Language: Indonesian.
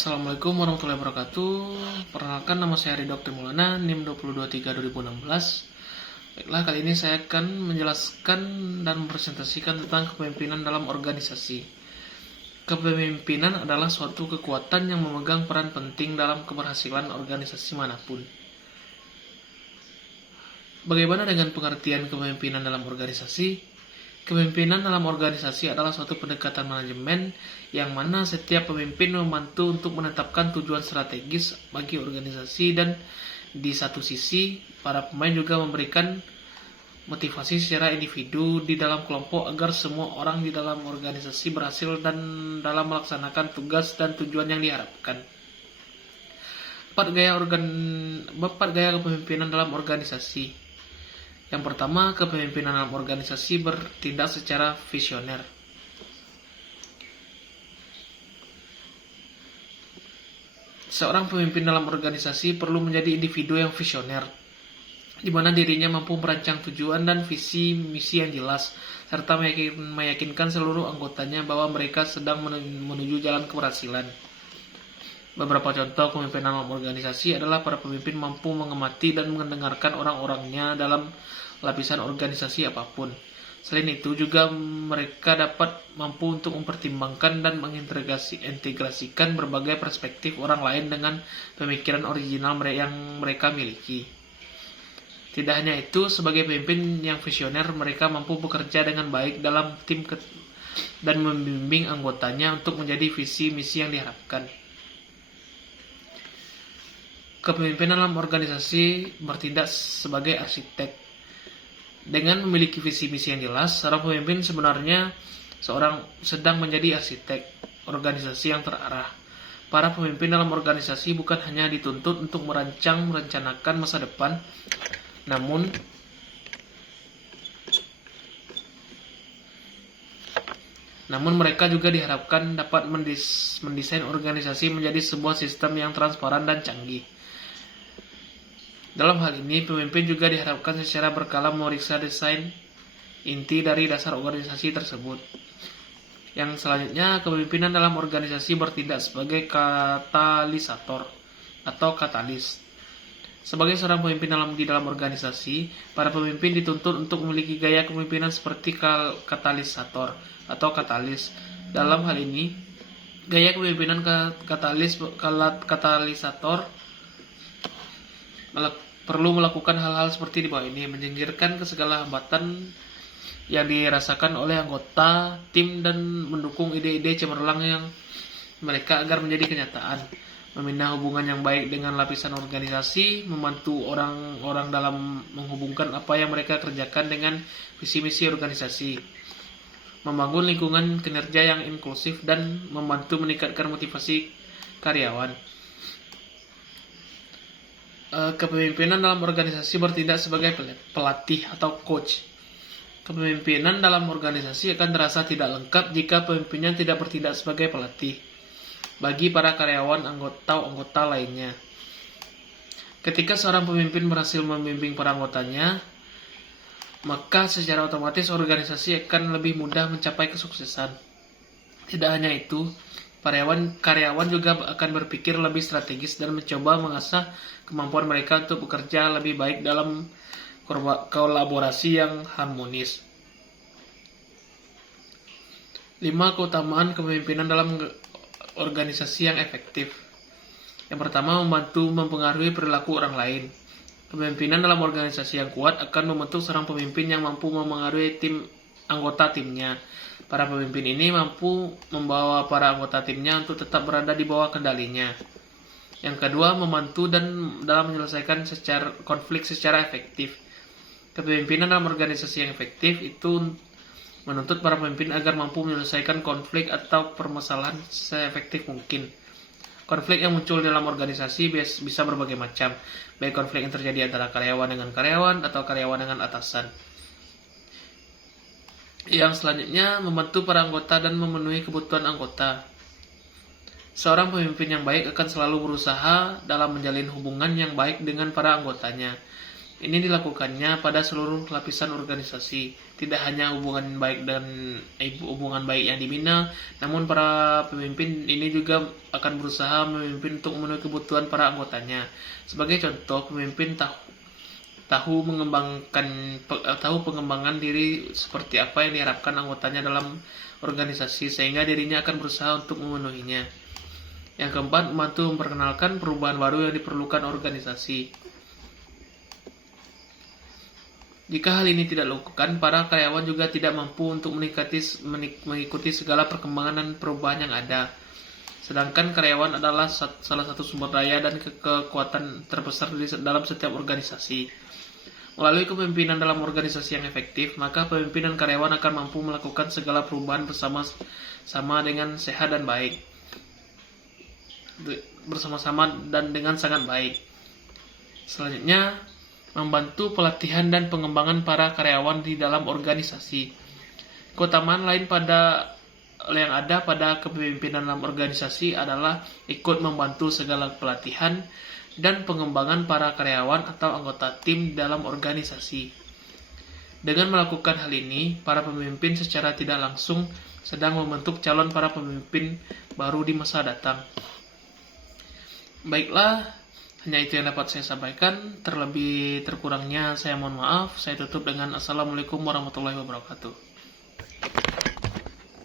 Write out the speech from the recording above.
Assalamualaikum warahmatullahi wabarakatuh. Perkenalkan, nama saya Ridho Trimulana, NIM 2023-2016. Baiklah, kali ini saya akan menjelaskan dan mempresentasikan tentang kepemimpinan dalam organisasi. Kepemimpinan adalah suatu kekuatan yang memegang peran penting dalam keberhasilan organisasi manapun. Bagaimana dengan pengertian kepemimpinan dalam organisasi? Kepemimpinan dalam organisasi adalah suatu pendekatan manajemen yang mana setiap pemimpin membantu untuk menetapkan tujuan strategis bagi organisasi, dan di satu sisi para pemain juga memberikan motivasi secara individu di dalam kelompok agar semua orang di dalam organisasi berhasil dan dalam melaksanakan tugas dan tujuan yang diharapkan. 4 gaya kepemimpinan dalam organisasi. Yang pertama, kepemimpinan dalam organisasi bertindak secara visioner. Seorang pemimpin dalam organisasi perlu menjadi individu yang visioner, di mana dirinya mampu merancang tujuan dan visi misi yang jelas, serta meyakinkan seluruh anggotanya bahwa mereka sedang menuju jalan keberhasilan. Beberapa contoh kepemimpinan dalam organisasi adalah para pemimpin mampu mengamati dan mendengarkan orang-orangnya dalam lapisan organisasi apapun. Selain itu juga mereka dapat mampu untuk mempertimbangkan dan mengintegrasikan berbagai perspektif orang lain dengan pemikiran original yang mereka miliki. Tidak hanya itu, sebagai pemimpin yang visioner, mereka mampu bekerja dengan baik dalam tim dan membimbing anggotanya untuk menjadi visi misi yang diharapkan. Kepemimpinan dalam organisasi bertindak sebagai arsitek. Dengan memiliki visi misi yang jelas, seorang pemimpin sebenarnya sedang menjadi arsitek organisasi yang terarah. Para pemimpin dalam organisasi bukan hanya dituntut untuk merencanakan masa depan, namun mereka juga diharapkan dapat mendesain organisasi menjadi sebuah sistem yang transparan dan canggih. Dalam hal ini, pemimpin juga diharapkan secara berkala memeriksa desain inti dari dasar organisasi tersebut. Yang selanjutnya, kepemimpinan dalam organisasi bertindak sebagai katalisator atau katalis. Sebagai seorang pemimpin di dalam organisasi, para pemimpin dituntut untuk memiliki gaya kepemimpinan seperti katalisator atau katalis. Dalam hal ini, gaya kepemimpinan katalisator perlu melakukan hal-hal seperti di bawah ini: menyingkirkan segala hambatan yang dirasakan oleh anggota tim dan mendukung ide-ide cemerlang yang mereka agar menjadi kenyataan, membina hubungan yang baik dengan lapisan organisasi, membantu orang-orang dalam menghubungkan apa yang mereka kerjakan dengan visi misi organisasi, membangun lingkungan kinerja yang inklusif, dan membantu meningkatkan motivasi karyawan. Kepemimpinan dalam organisasi bertindak sebagai pelatih atau coach. Kepemimpinan dalam organisasi akan terasa tidak lengkap jika pemimpinnya tidak bertindak sebagai pelatih bagi para karyawan anggota lainnya. Ketika seorang pemimpin berhasil membimbing para anggotanya, maka secara otomatis organisasi akan lebih mudah mencapai kesuksesan. Tidak hanya itu, karyawan juga akan berpikir lebih strategis dan mencoba mengasah kemampuan mereka untuk bekerja lebih baik dalam kolaborasi yang harmonis. 5 keutamaan kepemimpinan dalam organisasi yang efektif. Yang pertama, membantu mempengaruhi perilaku orang lain. Kepemimpinan dalam organisasi yang kuat akan membentuk seorang pemimpin yang mampu memengaruhi anggota timnya. Para pemimpin ini mampu membawa para anggota timnya untuk tetap berada di bawah kendalinya. Yang kedua, membantu dalam menyelesaikan konflik secara efektif. Kepemimpinan dalam organisasi yang efektif itu menuntut para pemimpin agar mampu menyelesaikan konflik atau permasalahan seefektif mungkin. Konflik yang muncul dalam organisasi bisa berbagai macam, baik konflik yang terjadi antara karyawan dengan karyawan atau karyawan dengan atasan. Yang selanjutnya, membantu para anggota dan memenuhi kebutuhan anggota. Seorang pemimpin yang baik akan selalu berusaha dalam menjalin hubungan yang baik dengan para anggotanya. Ini dilakukannya pada seluruh lapisan organisasi, tidak hanya hubungan baik yang dibina, namun para pemimpin ini juga akan berusaha memimpin untuk memenuhi kebutuhan para anggotanya. Sebagai contoh, pemimpin tahu pengembangan diri seperti apa yang diharapkan anggotanya dalam organisasi, sehingga dirinya akan berusaha untuk memenuhinya. Yang keempat, membantu memperkenalkan perubahan baru yang diperlukan organisasi. Jika hal ini tidak dilakukan, para karyawan juga tidak mampu untuk mengikuti segala perkembangan dan perubahan yang ada. Sedangkan karyawan adalah salah satu sumber daya dan kekuatan terbesar dalam setiap organisasi. Melalui kepemimpinan dalam organisasi yang efektif, maka pemimpin dan karyawan akan mampu melakukan segala perubahan bersama-sama dengan sehat dan baik. Bersama-sama dan dengan sangat baik. Selanjutnya, membantu pelatihan dan pengembangan para karyawan di dalam organisasi. Keutamaan lain yang ada pada kepemimpinan dalam organisasi adalah ikut membantu segala pelatihan dan pengembangan para karyawan atau anggota tim dalam organisasi. Dengan melakukan hal ini, para pemimpin secara tidak langsung sedang membentuk calon para pemimpin baru di masa datang. Baiklah, hanya itu yang dapat saya sampaikan. Terlebih terkurangnya saya mohon maaf. Saya tutup dengan Assalamualaikum warahmatullahi wabarakatuh.